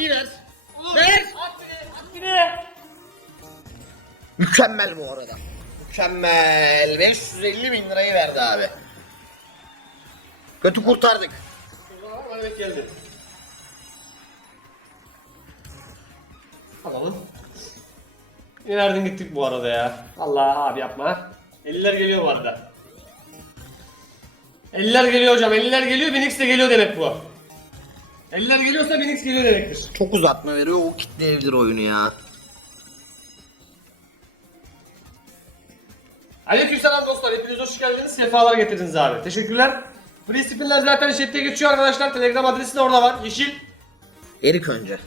eriyi ver. Ver. At beni. Mükemmel bu arada. Mükemmel. 550 bin lirayı verdi abi. Kötü kurtardık. Evet geldi. Alalım. Yine verdin gittik bu arada ya. Allah abi yapma. 50'ler geliyor bu arada. 50'ler geliyor hocam. 50'ler geliyor. 1000x de geliyor demek bu. 50'ler geliyorsa 1000x geliyor demektir. Çok uzatma veriyor. O kitleyebilir oyunu ya. Aleykümselam dostlar. Hepiniz hoş geldiniz. Sefalar getirdiniz abi. Teşekkürler. Free spinler zaten chatte geçiyor arkadaşlar. Telegram adresi de orada var. Yeşil. Erik önce.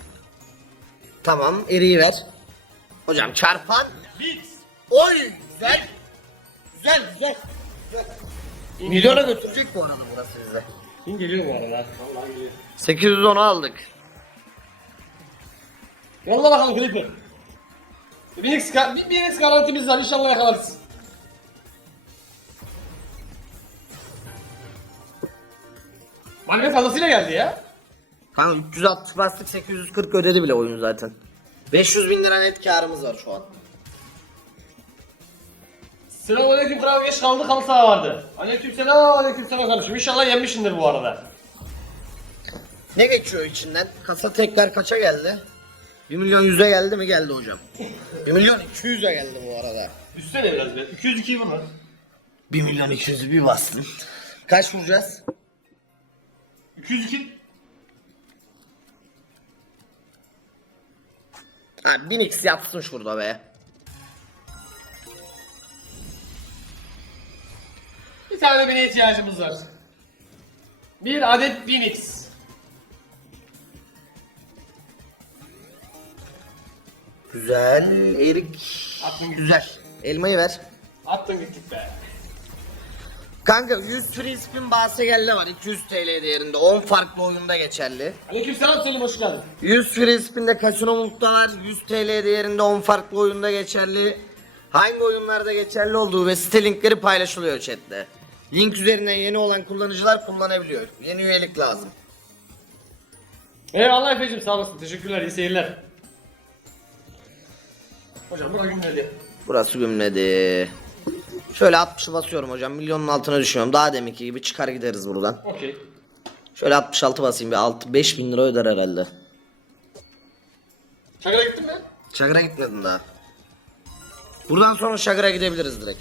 Tamam eriyi ver. Hocam çarpan. Bits. Oy güzel. Güzel güzel. güzel. Milyona götürecek bu arada burası bize. Kim geliyor bu arada? Vallahi geliyor. 810'u aldık. Yolla bakalım Clipper. 1000x, ga- 1000x garantimiz var. İnşallah yakalarız. Magnet fazlasıyla geldi ya. Kanka 360 bastık 840 ödedi bile oyun zaten. 500 bin lira net karımız var şu an. Selamünaleyküm kral geç kaldı halı saha vardı. Aleykümselam aleykümselam kardeşim. İnşallah yenmişsindir bu arada. Ne geçiyor içinden? Kasa tekrar kaça geldi? 1 milyon 100'e geldi mi geldi hocam. 1 milyon 200'e geldi bu arada. Üstsene biraz be. 202 bunlar. 1 milyon 200'ü bir bastın. Kaç vuracağız? 202. Ha 1000x yapsın şurada be. Tane birine ihtiyacımız var. Bir adet 1000x. Güzel. Erik. Attın Güzel. Elmayı ver. Attın gittik be. Kanka 100 free spin bahse geldi var 200 TL değerinde 10 farklı oyunda geçerli. Aleykümselam Selim hoş geldin. 100 free spin'de Casino Mult'ta var 100 TL değerinde 10 farklı oyunda geçerli. Hangi oyunlarda geçerli olduğu ve site linkleri paylaşılıyor chatte. Link üzerinden yeni olan kullanıcılar kullanabiliyor. Yeni üyelik lazım. Eyvallah Efe'cim sağ olasın. Teşekkürler iyi seyirler. Hocam bırak günleri. Burası gümledi. Şöyle 60'ı basıyorum hocam. Milyonun altına düşüyorum. Daha deminki gibi çıkar gideriz buradan. Okey. Şöyle 66 basayım bir 6 5000 lira öder herhalde. Çakır'a gittin mi? Şagra gitmedim daha. Buradan sonra Şagra gidebiliriz direkt.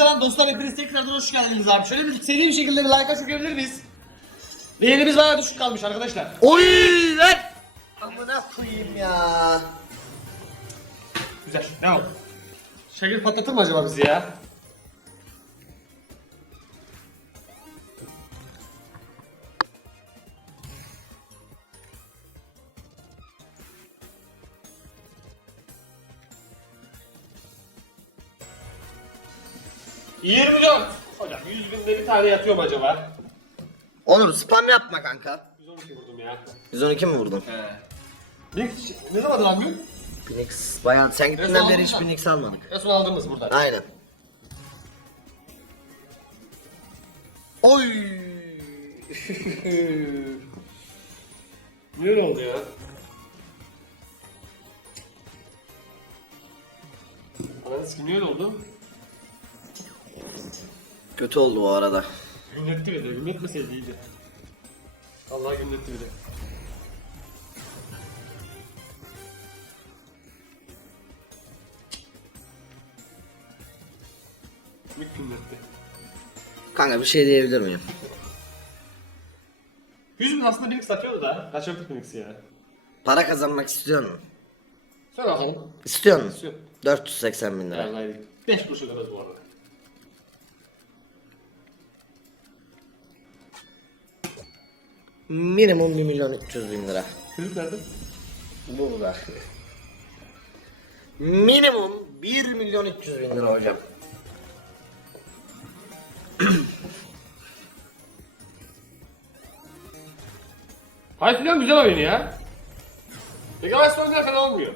Aleykümselam dostlar hepiniz tekrardan hoş geldiniz abi. Şöyle bir seri bir şekilde bir like'a çökebilir miyiz? Değerimiz bayağı düşük kalmış arkadaşlar. Oy lan! Amına koyayım ya. Güzel. Devam. Şakir patlatır mı acaba bizi ya? ...24. Hocam 100 binde bir tane yatıyor mu acaba? Onur spam yapma kanka. 112 vurdum ya. 112 mi vurdun? He. Link ne zaman almıyor? Phoenix bayağı sen gittiğinden beri hiç aldım. Phoenix almadık. En son aldığımız burada. Aynen. Oy. Öyle oldu ya? Ananı sikim niye öyle oldu? Kötü oldu bu arada. Gümletti bir de. Gümletmeseydi iyiydi. Allah gümletti bir de. Gümletti. Kanka bir şey diyebilir miyim? 100 bin aslında Binix satıyordu da. Kaçırdık Binix'i ya. Para kazanmak istiyor musun? Söyle bakalım. İstiyor musun? İstiyorum. 480 bin lira. Vallahi 5 kuruş ödemez bu arada. Minimum 1 milyon 300 bin lira. Çocuk nerede? Burada. Minimum 1 milyon 300 bin lira hocam. Hayır falan güzel oyun ya. Megabytes oyunlar fena olmuyor.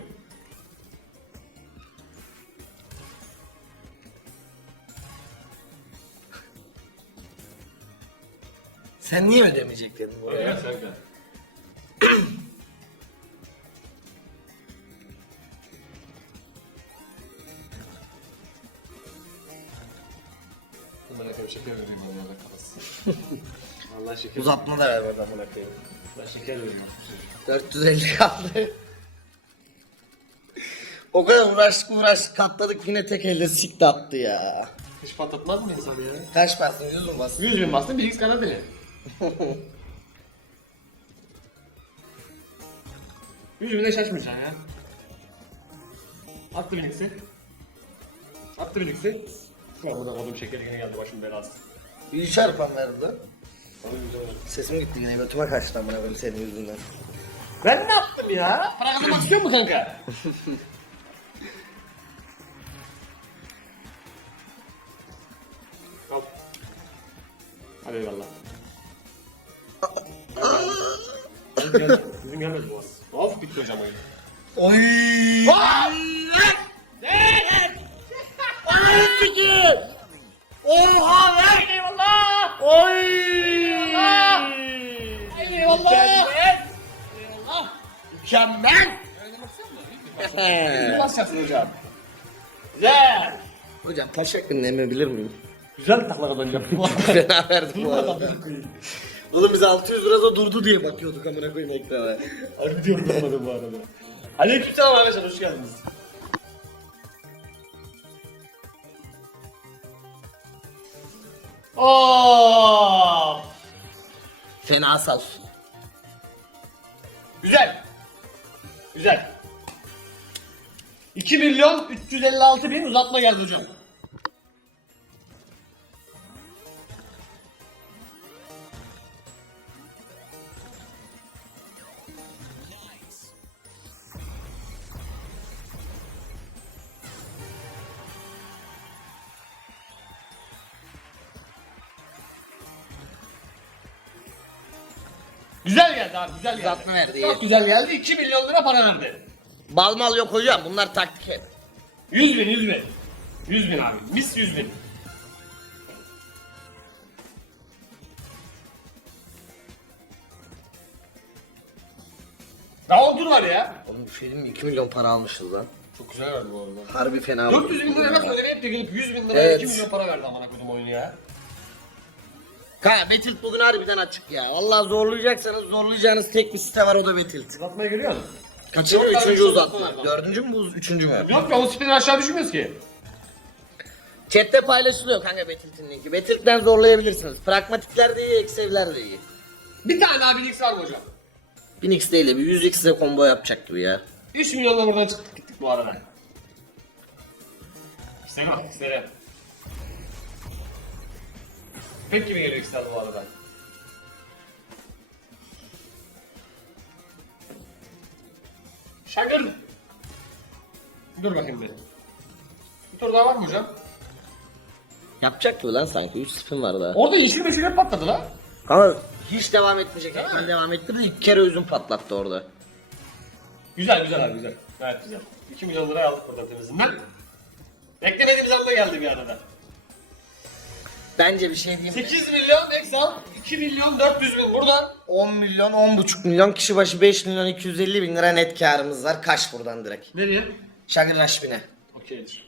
Sen niye ödemeyecek dedin bu efendim şeker vereyim bana ya da kafası. Vallahi şeker. Uzatma da ver oradan buna koyayım. Ben şeker veriyorum. 450 kaldı. o kadar uğraştık uğraştık katladık yine tek elde sikti attı ya. Hiç patlatmaz mı insan ya? Kaç bastın 100 mü bastın? 100 bin bastın 1x kadar deli. Yüz bine şaşmayacaksın ya. Attı birlikse. Attı birlikse. Şu an burada odum şekeri yine geldi başım belası. Bir çarpan verdi. Sesim gitti yine götüme kaçtı amına koyayım senin yüzünden. Ben ne yaptım ya? Para kazanmak istiyor mu kanka? Hadi eyvallah. Bizim gelmedi, bizim gelmedi bu az. Of bitti hocam oyun. Oy! Ay sikir! Oha ver! Eyvallah! Oy! Eyvallah! Mükemmel! Ne basacaksın hocam? Güzel! Hocam kaç hakkında emebilir miyim? Güzel bir takla kazanacağım. Fena verdim bu arada. Oğlum biz 600 lirada durdu diye bakıyorduk amına koyayım ekrana. Harbi diyorum bu arada. Aleykümselam arkadaşlar hoş geldiniz. Oo! Fena sal. Güzel. Güzel. 2 milyon 356 bin uzatma geldi hocam. Güzel geldi abi güzel geldi. Uzatma verdi, Çok iyi. güzel geldi 2 milyon lira para verdi. Bal mal yok hocam bunlar taktik hep. 100 bin 100 bin. 100 bin abi. Mis 100 bin. Daha 10 tur var ya. Oğlum bir şey diyeyim mi? 2 milyon para almışız lan. Çok güzel verdi bu arada. Harbi fena. 400 bin lira hemen ödemeyip de gelip 100 bin liraya Evet. 2 milyon para verdi amına koydum oyunu ya. Kanka Betilt bugün harbiden açık ya. Vallahi zorlayacaksanız zorlayacağınız tek bir site var o da Betilt. Uzatmaya geliyor mu? Kaçıncı? Üçüncü uzatma. Dördüncü mü bu? Üçüncü mü? Yok ya o spin'i aşağı düşmüyoruz ki. Chatte paylaşılıyor kanka Betilt'in linki. Betilt'ten zorlayabilirsiniz. Pragmatikler de iyi, eksevler de iyi. Bir tane abi Nix var mı hocam? 1000x değil de bir 100x'e combo yapacak gibi ya. 3 milyonla buradan çıktık gittik bu arada. İşte bak işte. Pek gibi geliyor X'ler bu arada. Şagır. Dur bakayım bir. Bir tur daha var mı hocam? Yapacak gibi lan sanki. 3 spin var daha. Orada yeşil meşil hep patladı lan. Kanka hiç devam etmeyecek. Ekran devam ettirdi. İlk kere üzüm patlattı orada. Güzel güzel abi güzel. Gayet güzel. 2 milyon liraya aldık buradan temizinden. Beklemediğimiz anda geldi bir arada. Bence bir şey diyeyim mi? 8 milyon Exal, 2 milyon 400 bin buradan. 10 milyon, 10,5 milyon kişi başı 5 milyon 250 bin lira net karımız var. Kaç buradan direkt. Nereye? Şagir Raşbin'e. Okeydir.